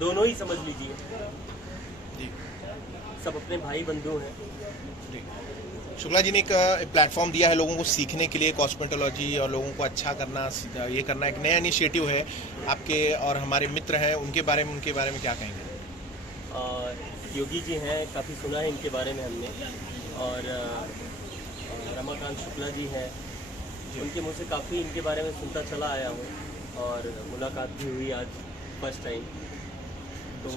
दोनों ही समझ लीजिए, जी सब अपने भाई बंधु हैं। जी। शुक्ला जी ने एक प्लेटफॉर्म दिया है लोगों को सीखने के लिए कॉस्मेटोलॉजी और लोगों को अच्छा करना, ये करना एक नया इनिशिएटिव है आपके और हमारे मित्र हैं उनके बारे में क्या कहेंगे? योगी जी हैं, काफ़ी सुना है इनके बारे में हमने, और रमाकांत शुक्ला जी हैं, उनके मुँह से काफ़ी इनके बारे में सुनता चला आया हूँ और मुलाकात भी हुई आज फर्स्ट टाइम। तो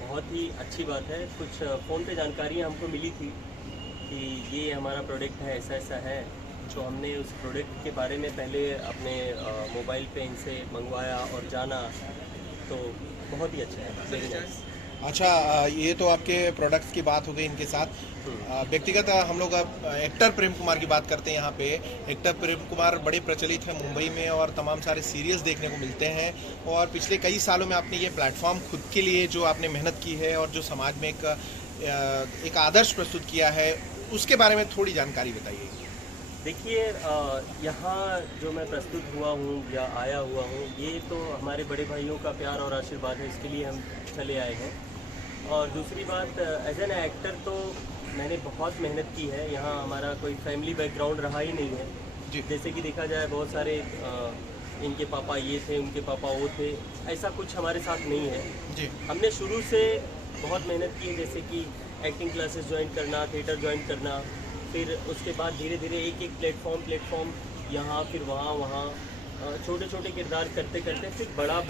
बहुत ही अच्छी बात है। कुछ फ़ोन पे जानकारियाँ हमको मिली थी कि ये हमारा प्रोडक्ट है, ऐसा ऐसा है, तो हमने उस प्रोडक्ट के बारे में पहले अपने मोबाइल पे इनसे मंगवाया और जाना, तो बहुत ही अच्छा है, वेरी नाइस। अच्छा, ये तो आपके प्रोडक्ट्स की बात हो गई इनके साथ। व्यक्तिगत हम लोग अब एक्टर प्रेम कुमार की बात करते हैं। यहाँ पे एक्टर प्रेम कुमार बड़े प्रचलित हैं मुंबई में और तमाम सारे सीरियल्स देखने को मिलते हैं, और पिछले कई सालों में आपने ये प्लेटफॉर्म खुद के लिए जो आपने मेहनत की है और जो समाज में एक आदर्श प्रस्तुत किया है, उसके बारे में थोड़ी जानकारी बताइए। देखिए, यहाँ जो मैं प्रस्तुत हुआ हूँ या आया हुआ हूँ, ये तो हमारे बड़े भाइयों का प्यार और आशीर्वाद है, इसके लिए हम चले आए हैं। और दूसरी बात, एज एन एक्टर तो मैंने बहुत मेहनत की है। यहाँ हमारा कोई फैमिली बैकग्राउंड रहा ही नहीं है जी। जैसे कि देखा जाए बहुत सारे इनके पापा ये थे, उनके पापा वो थे, ऐसा कुछ हमारे साथ नहीं है जी। हमने शुरू से बहुत मेहनत की है, जैसे कि एक्टिंग क्लासेस ज्वाइन करना, थिएटर ज्वाइन करना, फिर उसके बाद धीरे धीरे एक एक प्लेटफॉर्म यहाँ फिर वहाँ छोटे छोटे किरदार करते करते फिर बड़ा,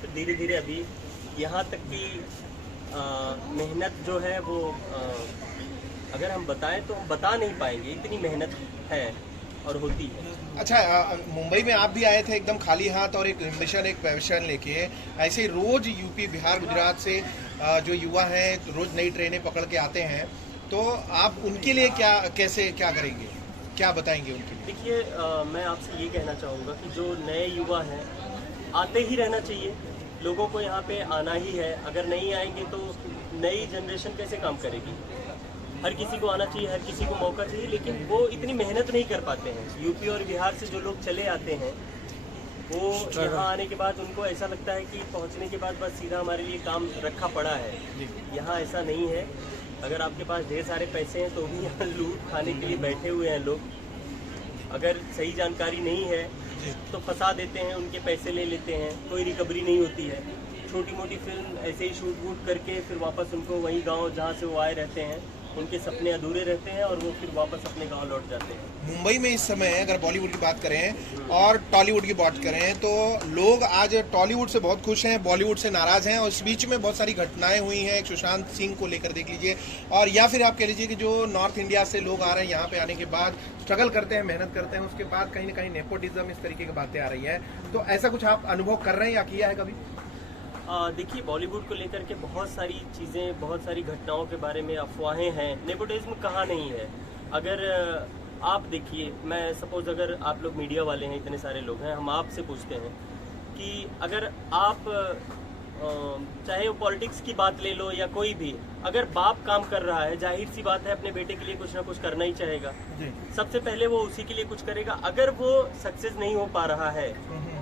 फिर धीरे धीरे अभी यहाँ तक कि मेहनत जो है वो अगर हम बताएं तो हम बता नहीं पाएंगे, इतनी मेहनत है और होती है। अच्छा, मुंबई में आप भी आए थे एकदम खाली हाथ और एक मिशन, एक पैशन लेके। ऐसे ही रोज यूपी, बिहार, गुजरात से जो युवा हैं रोज नई ट्रेनें पकड़ के आते हैं, तो आप उनके लिए क्या करेंगे, क्या बताएंगे उनके लिए? देखिए, मैं आपसे ये कहना चाहूँगा कि जो नए युवा हैं आते ही रहना चाहिए, लोगों को यहाँ पे आना ही है। अगर नहीं आएंगे तो नई जनरेशन कैसे काम करेगी? हर किसी को आना चाहिए, हर किसी को मौका चाहिए, लेकिन वो इतनी मेहनत नहीं कर पाते हैं। यूपी और बिहार से जो लोग चले आते हैं, वो यहाँ आने के बाद उनको ऐसा लगता है कि पहुँचने के बाद बस सीधा हमारे लिए काम रखा पड़ा है। यहाँ ऐसा नहीं है। अगर आपके पास ढेर सारे पैसे हैं तो भी यहाँ लूट खाने के लिए बैठे हुए हैं लोग। अगर सही जानकारी नहीं है तो फंसा देते हैं, उनके पैसे ले लेते हैं, कोई रिकवरी नहीं होती है। छोटी मोटी फिल्म ऐसे ही शूट वूट करके फिर वापस उनको वही गांव जहाँ से वो आए रहते हैं, उनके सपने अधूरे रहते हैं और वो फिर वापस अपने गांव लौट जाते हैं। मुंबई में इस समय अगर बॉलीवुड की बात करें और टॉलीवुड की बात करें, तो लोग आज टॉलीवुड से बहुत खुश हैं, बॉलीवुड से नाराज हैं, और इस बीच में बहुत सारी घटनाएं हुई हैं। एक सुशांत सिंह को लेकर देख लीजिए, और या फिर आप कह लीजिए कि जो नॉर्थ इंडिया से लोग आ रहे हैं यहाँ पे आने के बाद स्ट्रगल करते हैं, मेहनत करते हैं, उसके बाद कहीं ना कहीं नेपोटिज्म, इस तरीके की बातें आ रही हैं। तो ऐसा कुछ आप अनुभव कर रहे हैं या किया है कभी? देखिए, बॉलीवुड को लेकर के बहुत सारी चीज़ें, बहुत सारी घटनाओं के बारे में अफवाहें हैं। नेपोटिज्म कहाँ नहीं है? अगर आप देखिए, मैं सपोज अगर आप लोग मीडिया वाले हैं, इतने सारे लोग हैं, हम आपसे पूछते हैं कि अगर आप चाहे वो पॉलिटिक्स की बात ले लो या कोई भी, अगर बाप काम कर रहा है, जाहिर सी बात है अपने बेटे के लिए कुछ ना कुछ करना ही चाहेगा। सबसे पहले वो उसी के लिए कुछ करेगा। अगर वो सक्सेस नहीं हो पा रहा है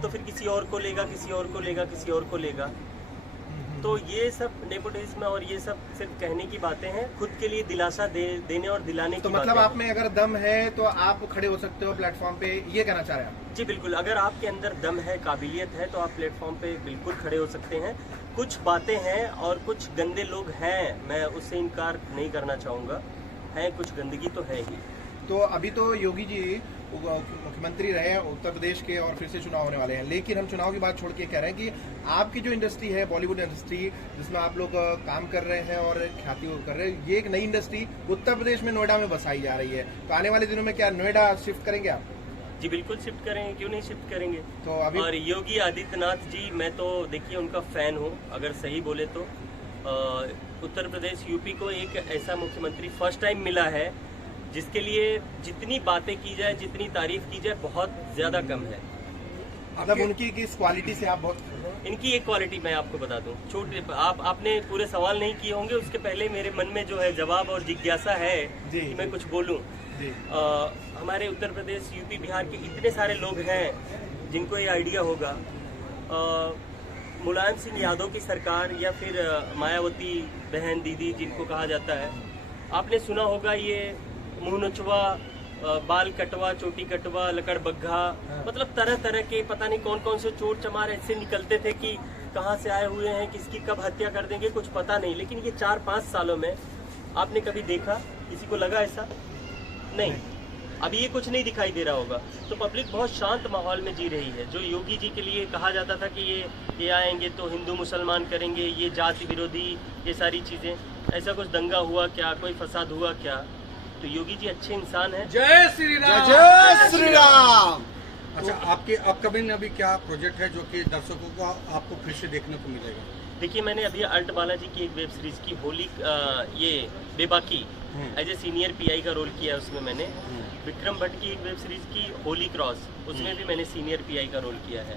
तो फिर किसी और को लेगा, किसी और को लेगा, किसी और को लेगा। तो ये सब नेपोटिज्म और ये सब सिर्फ कहने की बातें हैं, खुद के लिए दिलासा देने और दिलाने तो की मतलब बातें आप में अगर दम है तो आप खड़े हो सकते हो प्लेटफॉर्म पे, ये कहना चाह रहे हैं आप? जी बिल्कुल, अगर आपके अंदर दम है, काबिलियत है, तो आप प्लेटफॉर्म पे बिल्कुल खड़े हो सकते हैं। कुछ बातें हैं और कुछ गंदे लोग हैं, मैं उससे इनकार नहीं करना चाहूँगा, हैं कुछ गंदगी तो है ही। तो अभी तो योगी जी मुख्यमंत्री रहे हैं उत्तर प्रदेश के और फिर से चुनाव होने वाले हैं, लेकिन हम चुनाव की बात छोड़ के कह रहे हैं कि आपकी जो इंडस्ट्री है, बॉलीवुड इंडस्ट्री, जिसमें आप लोग काम कर रहे हैं और ख्याति कर रहे हैं, ये एक नई इंडस्ट्री उत्तर प्रदेश में नोएडा में बसाई जा रही है। तो आने वाले दिनों में क्या नोएडा शिफ्ट करेंगे आप? जी बिल्कुल शिफ्ट करेंगे, क्यों नहीं शिफ्ट करेंगे। तो अभी और योगी आदित्यनाथ जी, मैं तो देखिए उनका फैन हूँ, अगर सही बोले तो उत्तर प्रदेश, यूपी को एक ऐसा मुख्यमंत्री फर्स्ट टाइम मिला है जिसके लिए जितनी बातें की जाए, जितनी तारीफ की जाए, बहुत ज्यादा कम है। मतलब उनकी किस क्वालिटी से आप बहुत? इनकी एक क्वालिटी मैं आपको बता दूं, छोटे आपने पूरे सवाल नहीं किए होंगे, उसके पहले मेरे मन में जो है जवाब और जिज्ञासा है कि मैं कुछ बोलूं। हमारे उत्तर प्रदेश, यूपी, बिहार के इतने सारे लोग हैं जिनको ये आइडिया होगा। मुलायम सिंह यादव की सरकार या फिर मायावती बहन दीदी जिनको कहा जाता है, आपने सुना होगा ये मुंह नचवा, बाल कटवा, चोटी कटवा, लकड़ बग्घा, मतलब तरह तरह के पता नहीं कौन कौन से चोर चमार ऐसे निकलते थे कि कहाँ से आए हुए हैं, किसकी कब हत्या कर देंगे कुछ पता नहीं। लेकिन ये 4-5 सालों में आपने कभी देखा, किसी को लगा ऐसा? नहीं, अभी ये कुछ नहीं दिखाई दे रहा होगा। तो पब्लिक बहुत शांत माहौल में जी रही है। जो योगी जी के लिए कहा जाता था कि ये आएंगे तो हिंदू मुसलमान करेंगे, ये जाति विरोधी, ये सारी चीज़ें, ऐसा कुछ दंगा हुआ क्या, कोई फसाद हुआ क्या? तो योगी जी अच्छे इंसान हैं। जय श्री राम, जय श्री राम। अच्छा, आपके अपकमिंग अभी क्या प्रोजेक्ट है जो कि दर्शकों को आपको फिर से देखने को मिलेगा? देखिए, मैंने अभी अल्ट बालाजी की एक वेब सीरीज की होली, ये बेबाकी, एज ए सीनियर पीआई का रोल किया है उसमें मैंने। विक्रम भट्ट की एक वेब सीरीज की होली क्रॉस, उसमें भी मैंने सीनियर पीआई का रोल किया है।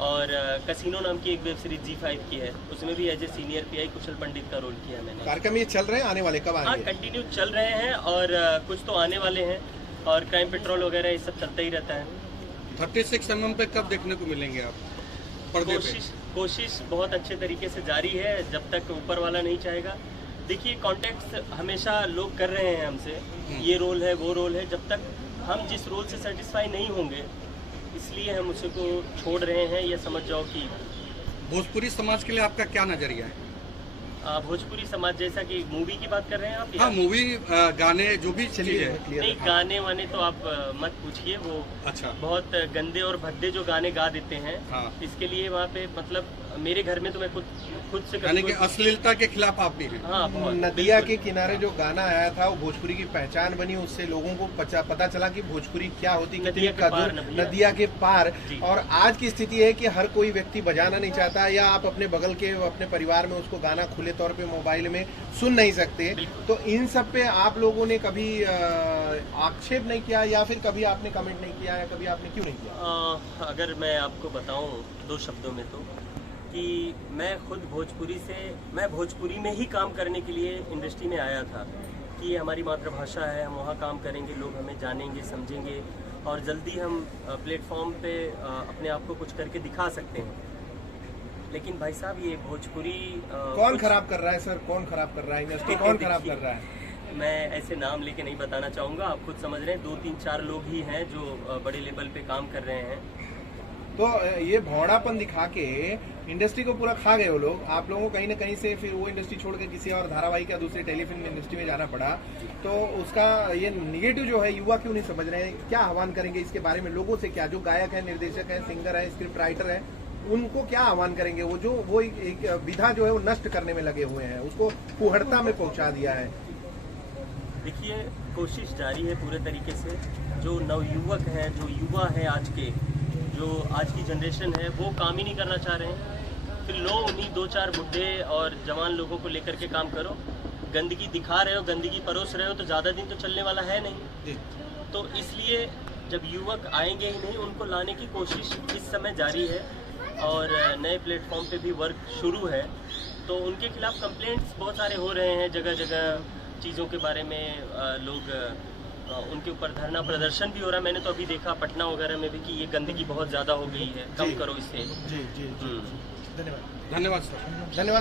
और कसिनो नाम की एक वेब सीरीज G5 की है, उसमें भी एज ए सीनियर पीआई कुशल पंडित का रोल किया है मैंने। कार्यक्रम ये चल रहे हैं, आने वाले कब हाँ, आएंगे? कंटिन्यू चल रहे हैं और कुछ तो आने वाले हैं, और क्राइम पेट्रोल वगैरह ये सब चलता ही रहता है। 36 mm पे कब देखने को मिलेंगे आप पर्दे पे? कोशिश बहुत अच्छे तरीके से जारी है, जब तक ऊपर वाला नहीं चाहेगा। देखिए, कॉन्टेक्ट हमेशा लोग कर रहे हैं हमसे, ये रोल है वो रोल है, जब तक हम जिस रोल से सेटिस्फाई नहीं होंगे इसलिए हम उसे को छोड़ रहे हैं। या समझ जाओ कि भोजपुरी समाज के लिए आपका क्या नजरिया है? भोजपुरी समाज, जैसा कि मूवी की बात कर रहे हैं आप? हाँ, मूवी, गाने, जो भी चीज है। नहीं, गाने वाने तो आप मत पूछिए, वो अच्छा, बहुत गंदे और भद्दे जो गाने गा देते हैं। हाँ। इसके लिए वहाँ पे मतलब मेरे घर में तो मैं खुद से यानी कि अश्लीलता के खिलाफ आप भी हैं। हाँ, बहुत। नदिया के किनारे जो गाना आया था वो भोजपुरी की पहचान बनी, उससे लोगों को पता चला कि भोजपुरी क्या होती, कितनी कदर, नदिया के पार। और आज की स्थिति है कि हर कोई व्यक्ति बजाना नहीं चाहता, या आप अपने बगल के अपने परिवार में उसको गाना खुले तौर पे मोबाइल में सुन नहीं सकते। तो इन सब पे आप लोगों ने कभी आक्षेप नहीं किया, या फिर कभी आपने कमेंट नहीं किया, या कभी आपने क्यों नहीं किया? अगर मैं आपको बताऊं 2 शब्दों में, तो कि मैं खुद मैं भोजपुरी में ही काम करने के लिए इंडस्ट्री में आया था, कि ये हमारी मातृभाषा है, हम वहाँ काम करेंगे, लोग हमें जानेंगे, समझेंगे, और जल्दी हम प्लेटफॉर्म पे अपने आप को कुछ करके दिखा सकते हैं। लेकिन भाई साहब, ये भोजपुरी कौन खराब कर रहा है सर? कौन खराब कर रहा है? इंडस्ट्री कौन खराब कर रहा है? मैं ऐसे नाम लेके नहीं बताना चाहूँगा, आप खुद समझ रहे हैं। 2-3-4 लोग ही हैं जो बड़े लेवल पे काम कर रहे हैं। तो ये भौड़ापन दिखा के इंडस्ट्री को पूरा खा गए वो लोग। आप लोगों को कहीं ना कहीं से फिर वो इंडस्ट्री छोड़ के किसी और धारावाहिक या दूसरी टेलीफिल्म इंडस्ट्री में जाना पड़ा। तो उसका ये निगेटिव जो है युवा क्यों नहीं समझ रहे हैं? क्या आह्वान करेंगे इसके बारे में लोगों से? क्या जो गायक है, निर्देशक है, सिंगर है, स्क्रिप्ट राइटर है, उनको क्या आह्वान करेंगे? वो एक विधा जो है वो नष्ट करने में लगे हुए हैं, उसको कुहड़ता में पहुंचा दिया है। देखिए, कोशिश जारी है पूरे तरीके से। जो नवयुवक हैं, जो युवा हैं आज के, जो आज की जनरेशन है, वो काम ही नहीं करना चाह रहे हैं। फिर लो उन्हीं 2-4 बुढ़े और जवान लोगों को लेकर के काम करो। गंदगी दिखा रहे हो, गंदगी परोस रहे हो, तो ज़्यादा दिन तो चलने वाला है नहीं। तो इसलिए जब युवक आएंगे ही नहीं, उनको लाने की कोशिश इस समय जारी है, और नए प्लेटफॉर्म पे भी वर्क शुरू है। तो उनके खिलाफ कंप्लेंट्स बहुत सारे हो रहे हैं, जगह जगह चीज़ों के बारे में लोग उनके ऊपर धरना प्रदर्शन भी हो रहा है। मैंने तो अभी देखा पटना वगैरह में भी कि ये गंदगी बहुत ज़्यादा हो गई है, कम करो इसे। जी जी, धन्यवाद। धन्यवाद सर। धन्यवाद।